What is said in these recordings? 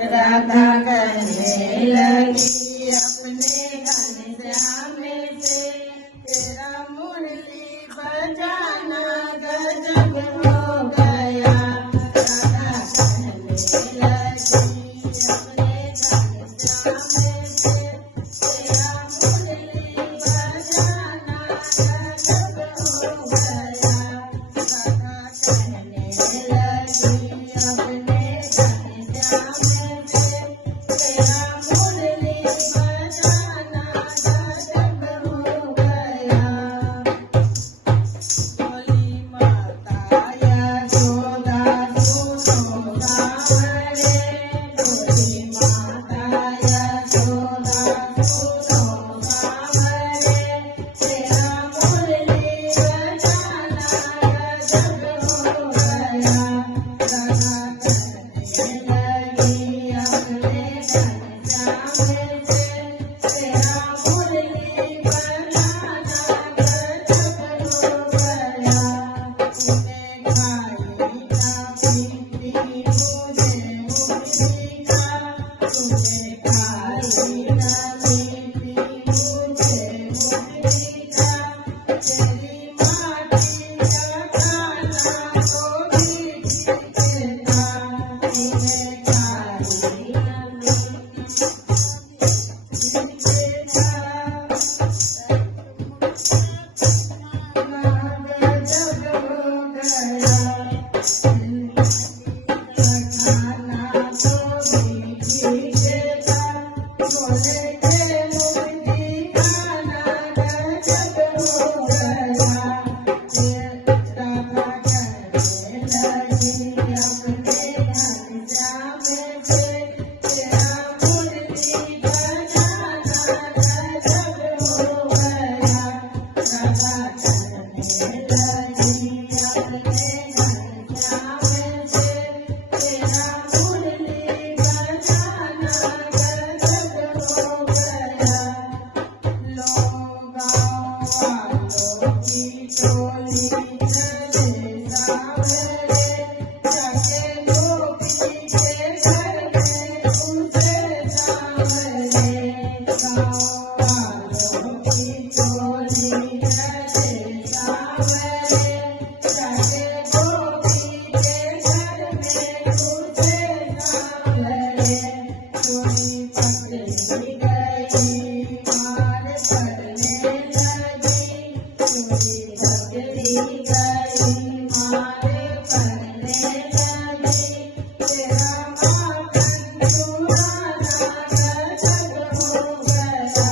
राधा कहने लगी अपने घनश्याम से, तेरा मुरली बजाना गजब हो गया। राधा कहने लगी अपने घनश्याम से, तेरा मुरली बजाना गजब हो गया। राधा कहने लगी अपने घनश्याम से, तेरा मुरली बजाना गजब हो गया। बोली माता यशोदा सुनो सावरे, बोली माता यशोदा सुनो सावरे, तेरा मुरली बजाना गजब हो गया। राधा कहने लगी अपने घनश्याम से, तेरा मुरली बजाना गजब हो गया। तूने खाई ना पीती मुझे मुरली का, तूने खाई ना पीती मुझे मुरली का, तेरी माटी का खाना तो भी ठीक था। तूने खाई ना पीती मुझे गजब हो गया। खाना तो भी ठीक था, बोले थे मुर्गी खाना गजब हो गया। राधा कहने लगी अपने घनश्याम से, तेरा मुरली बजाना गजब हो गया। राधा कहने लगी अपने घनश्याम से, तेरा मुरली बजाना गजब हो गया। लो गाँव वालों की टोली चले सावरे, जाके गोपी के घर में घुसे सावरे। गाँव वालों की टोली चले सावरे, जाके गोपी के घर में घुसे सावरे। चोरी पकड़ी गई मार पड़ने लगी, चोरी पकड़ी गई मार पड़ने लगी, तेरा माखन चुराना गजब हो गया।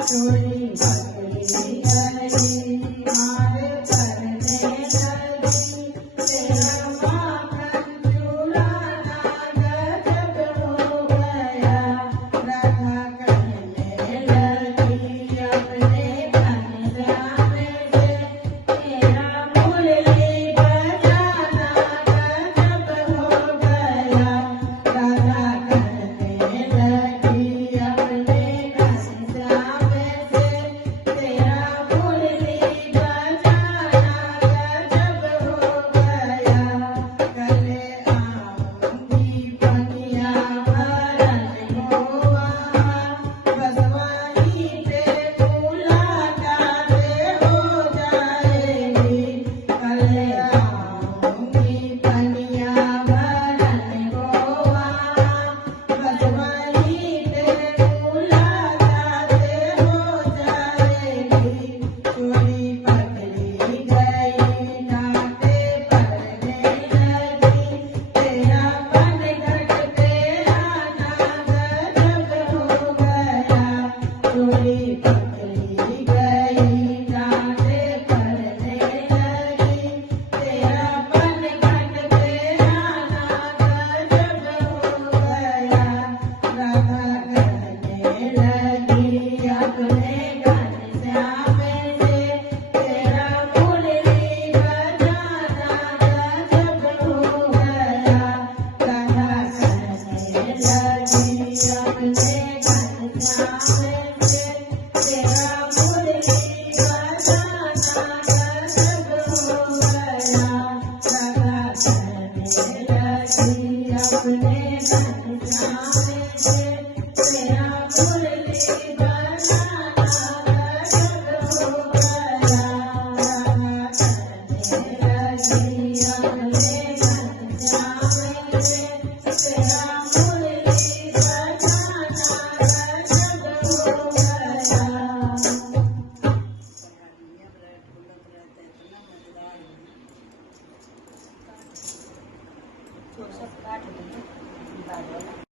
चोरी पकड़ी गई मार पड़ने लगी, तेरा माखन चुराना गजब हो गया। राधा कहने लगी अपने घनश्याम से, तेरा मुरली बजाना गजब हो गया। राधा कहने लगी अपने घनश्याम से, तेरा मुरली बजाना गजब हो गया। कल आऊंगी पनिया भरन को वहाँ, बस वहीं पे मुलाकात हो जाएगी। कल आऊंगी पनिया भरन को वहाँ, बस वहीं पे मुलाकात हो जाएगी। चोरी पकड़ी गई नाटे पड़ने लगी, तेरा बनघट पे आना गजब हो गया। चोरी पकड़ी गई नाटे पड़ने लगी, तेरा बनघट पे आना गजब हो गया। राधा कहने लगी अपने घनश्याम से, तेरा मुरली बजाना गजब हो गया। राधा कहने लगी अपने घनश्याम से, तेरा मुरली बजाना गजब हो गया। राधा कहने लगी अपने घनश्याम सब काट दिए।